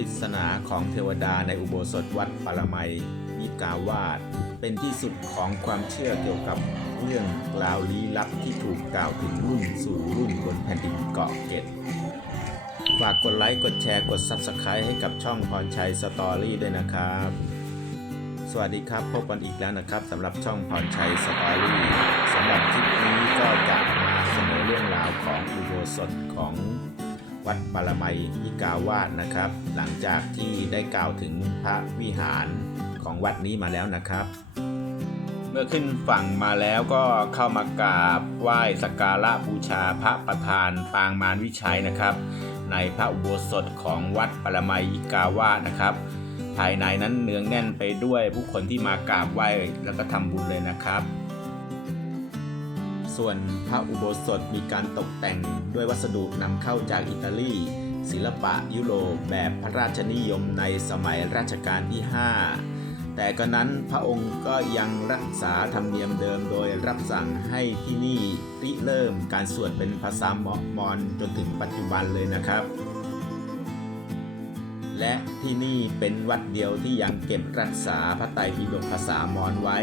ปริศนาของเทวดาในอุโบสถวัดปรมัยนิกาวาสเป็นที่สุดของความเชื่อเกี่ยวกับเรื่องกล่าวลี้ลับที่ถูกกล่าวถึงรุ่นสู่รุ่นบนแผ่นดินเกาะเกร็ดฝากกดไลค์ กดแชร์ กด Subscribe ให้กับช่องพรชัยสตอรี่ด้วยนะครับ สวัสดีครับพบกันอีกแล้วนะครับสำหรับช่องพรชัยสตอรี่สำหรับคลิปนี้ก็จะมาเสนอเรื่องราวของอุโบสถของ วัดปารมัยยิกาวาสนะครับ หลังจากที่ได้กล่าวถึงพระวิหารของวัดนี้มาแล้วนะครับ เมื่อขึ้นฝั่งมาแล้วก็เข้ามากราบไหว้สักการะบูชาพระประธานปางมารวิชัยนะครับ ในพระอุโบสถของวัดปรมัยยิกาวาสนะครับ ภายในนั้นเนืองแน่นไปด้วยผู้คนที่มากราบไหว้แล้วก็ทำบุญเลยนะครับ ส่วนพระอุโบสถมีการตกแต่งด้วยวัสดุนำเข้าจากอิตาลี ศิลปะยุโรปแบบพระราชนิยมในสมัยรัชกาลที่ 5 แต่ก็นั้นพระองค์ก็ยังรักษาธรรมเนียมเดิมโดยรับสั่งให้ที่นี่ริเริ่มการสวดเป็นภาษามอญจนถึงปัจจุบันเลยนะครับและที่นี่เป็นวัดเดียวที่ยังเก็บรักษาพระไตรปิฎกภาษามอญไว้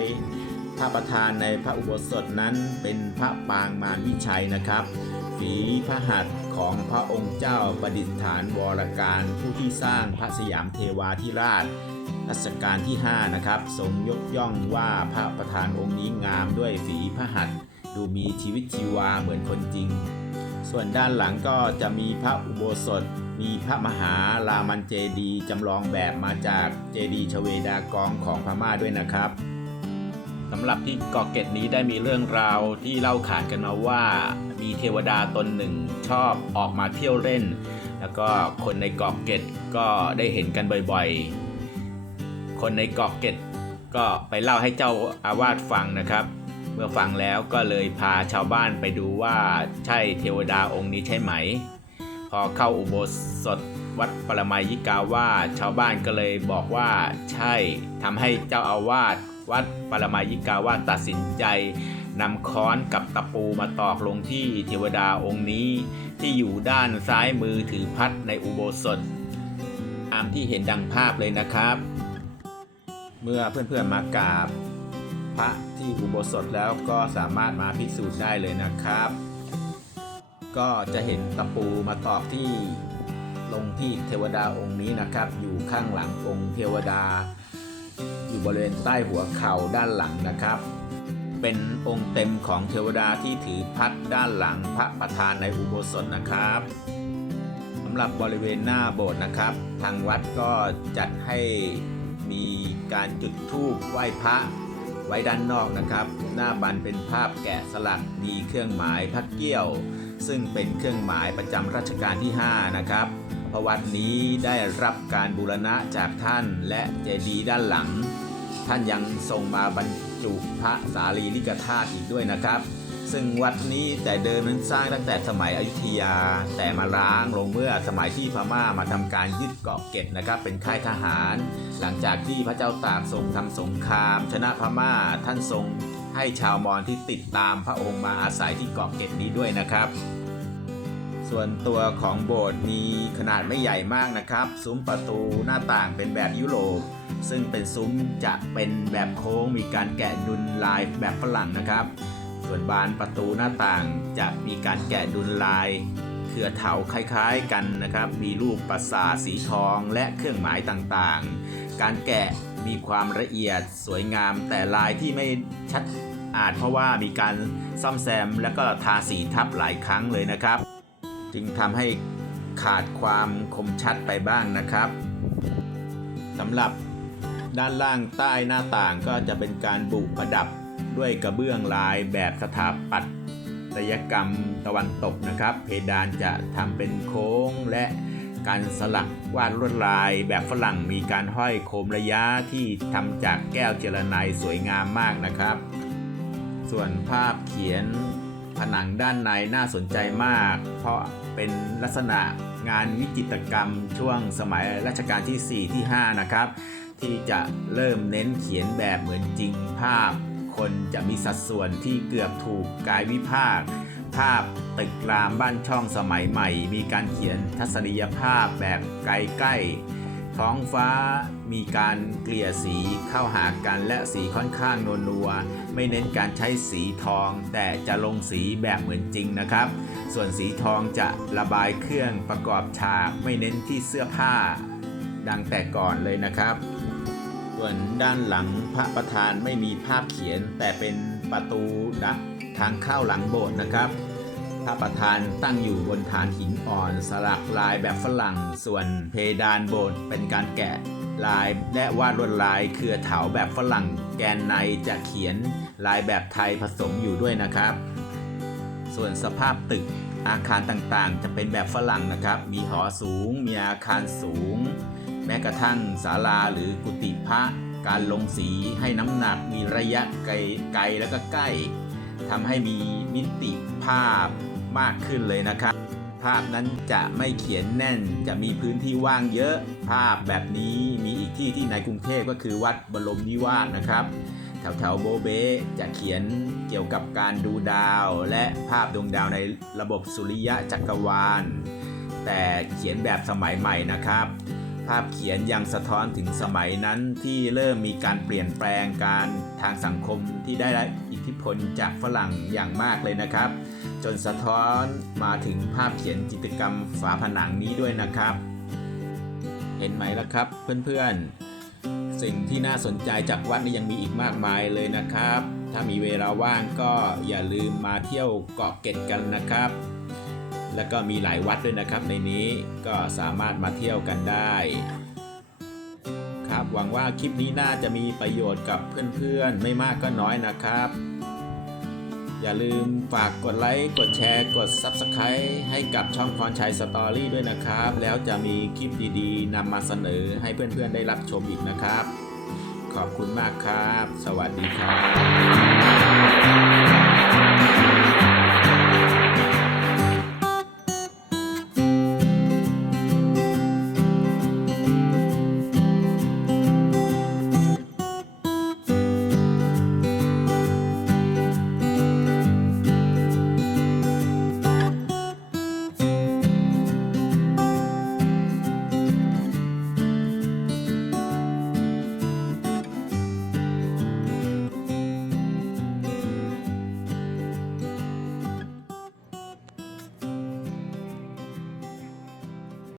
พระประธานในพระอุโบสถนั้นเป็นพระปางมารวิชัยนะครับฝีพระหัตถ์ของพระองค์เจ้าประดิษฐานวรการผู้ที่สร้างพระสยามเทวาธิราชรัชกาลที่ 5 นะครับทรงยกย่องว่าพระประธานองค์นี้งามด้วยฝีพระหัตถ์ดูมีชีวิตชีวาเหมือนคนจริง ส่วนด้านหลังก็จะมีพระอุโบสถ มีพระมหารามันเจดีจำลองแบบมาจากเจดีย์ชเวดากองของพม่าด้วยนะครับ สำหรับที่เกาะเกร็ดนี้ได้มีเรื่องราวที่เล่าขานกันมาว่า มีเทวดาตนหนึ่งชอบออกมาเที่ยวเล่น แล้วก็คนในเกาะเกร็ดก็ได้เห็นกันบ่อยๆ คนในเกาะเกร็ดก็ไปเล่าให้เจ้าอาวาสฟังนะครับ เมื่อฟังแล้วก็เลยพาชาวบ้านไปดูว่าใช่เทวดาองค์นี้ใช่ไหม พอเข้าอุโบสถวัดปรมัยยิกาว่าชาวบ้านก็เลยบอกว่าใช่ทำให้เจ้าอาวาส วัดปรมัยยิกาวาตัดสินใจนำค้อนกับตะปูมาตอกลงที่เทวดาองค์นี้ ที่อยู่ด้านซ้ายมือถือพัดในอุโบสถ ตามที่เห็นดังภาพเลยนะครับ เมื่อเพื่อนๆมากราบ พระที่อุโบสถแล้วก็สามารถมาพิสูจน์ได้เลยนะครับ ก็จะเห็นตะปูมาตอกที่ลงที่เทวดาองค์นี้นะครับ อยู่ข้างหลังองค์เทวดา อยู่บริเวณใต้หัวเข่าด้านหลังนะครับ เป็นองค์เต็มของเทวดาที่ถือพัดด้านหลังพระประธานในอุโบสถนะครับสำหรับบริเวณหน้าโบสถ์นะครับ ทางวัดก็จัดให้มีการจุดธูปไหว้พระไว้ด้านนอกนะครับ หน้าบันเป็นภาพแกะสลักมีเครื่องหมายพระเกี้ยว ซึ่งเป็นเครื่องหมายประจำรัชกาลที่ 5 นะครับพระวัดนี้ได้รับการบูรณะจากท่านและเจดีย์ด้านหลัง ท่านยังทรงมาบรรจุพระสารีริกธาตุอีกด้วยนะครับ ซึ่งวัดนี้แต่เดิมนั้นสร้างตั้งแต่สมัยอยุธยา แต่มาร้างลงเมื่อสมัยที่พม่ามาทำการยึดเกาะเกร็ดนะครับ เป็นค่ายทหาร หลังจากที่พระเจ้าตากทรงทำสงคราม ชนะพม่าท่านทรงให้ชาวมอญที่ติดตามพระองค์มาอาศัยที่เกาะเกร็ดนี้ด้วยนะครับส่วนตัวของโบสถ์มีขนาดไม่ใหญ่มากนะครับ ซุ้มประตูหน้าต่างเป็นแบบยุโรป ซึ่งเป็นซุ้มจะเป็นแบบโค้งมีการแกะดุลลายแบบฝรั่งนะครับ ส่วนบานประตูหน้าต่างจะมีการแกะดุลลายเครือเถาคล้ายๆกันนะครับ มีรูปปราสาทสีทองและเครื่องหมายต่างๆ การแกะมีความละเอียดสวยงามแต่ลายที่ไม่ชัดอาจเพราะว่ามีการซ่อมแซมและก็ทาสีทับหลายครั้งเลยนะครับ จึงทำให้ขาดความคมชัดไปบ้างนะครับสำหรับ ด้านล่างใต้หน้าต่างก็จะเป็นการบุประดับด้วยกระเบื้องลายแบบสถาปัตยกรรมตะวันตกนะครับ เพดานจะทำเป็นโค้งและการสลักวาดลวดลายแบบฝรั่งมีการห้อยโคมระยะที่ทำจากแก้วเจรไนสวยงามมากนะครับ ส่วนภาพเขียนผนังด้านในน่าสนใจมาก เพราะเป็นลักษณะงานวิจิตรกรรมช่วงสมัยรัชกาลที่ 4 ที่ 5 นะครับ ที่จะเริ่มเน้นเขียนแบบเหมือนจริงภาพ คนจะมีสัดส่วนที่เกือบถูกกายวิภาค ภาพตึกรามบ้านช่องสมัยใหม่ มีการเขียนทัศนียภาพแบบไกลใกล้ท้องฟ้ามีการเกลี่ยสีเข้าหากันและสีค่อนข้างนัวๆไม่เน้นการใช้สีทอง แต่จะลงสีแบบเหมือนจริงนะครับ ส่วนสีทองจะระบายเครื่องประกอบฉาก ไม่เน้นที่เสื้อผ้า ดังแต่ก่อนเลยนะครับ ส่วนด้านหลังพระประธานไม่มีภาพเขียน แต่เป็นประตูดักทางเข้าหลังโบสถ์นะครับ พระประธานตั้งอยู่บนฐานหินอ่อน สลักลายแบบฝรั่ง ส่วนเพดานโบสถ์เป็นการแกะลายและวาดลวดลายเครือเถาแบบฝรั่งแกนในจะเขียนลายแบบไทยผสมอยู่ด้วยนะครับ ส่วนสภาพตึกอาคารต่างๆ จะเป็นแบบฝรั่งนะครับ มีหอสูง มีอาคารสูง แม้กระทั่งศาลาหรือกุฏิพระ การลงสีให้น้ำหนักมีระยะไกลไกลแล้วก็ใกล้ทำให้มีมิติภาพมากขึ้นเลยนะครับ ภาพนั้นจะไม่เขียนแน่นจะมีพื้นที่ว่างเยอะ ภาพแบบนี้มีอีกที่ที่ในกรุงเทพก็คือวัดบรมนิวาสนะครับแถวแถวๆโบเบจะเขียนเกี่ยวกับการดูดาว และภาพดวงดาวในระบบสุริยะจักรวาล แต่เขียนแบบสมัยใหม่นะครับ ภาพเขียนยังสะท้อนถึงสมัยนั้นที่เริ่มมีการเปลี่ยนแปลงการทางสังคมที่ได้รับอิทธิพลจากฝรั่งอย่างมากเลยนะครับ จนสะท้อนมาถึงภาพเขียนจิตรกรรมฝาผนังนี้ด้วยนะครับ เห็นไหมล่ะครับเพื่อนๆ สิ่งที่น่าสนใจจากวัดนี่ยังมีอีกมากมายเลยนะครับ ถ้ามีเวลาว่างก็อย่าลืมมาเที่ยวเกาะเกร็ดกันนะครับ แล้วก็มีหลายวัดด้วยนะครับ ในนี้ก็สามารถมาเที่ยวกันได้ ครับหวังว่าคลิปนี้น่าจะมีประโยชน์กับเพื่อนๆ ไม่มากก็น้อยนะครับ อย่าลืมฝากกดไลค์ กดแชร์ กด Subscribe ให้กับช่องพรชัยสตอรี่ด้วยนะครับ แล้วจะมีคลิปดีๆนำมาเสนอให้เพื่อนๆได้รับชมอีกนะครับ ขอบคุณมากครับ สวัสดีครับ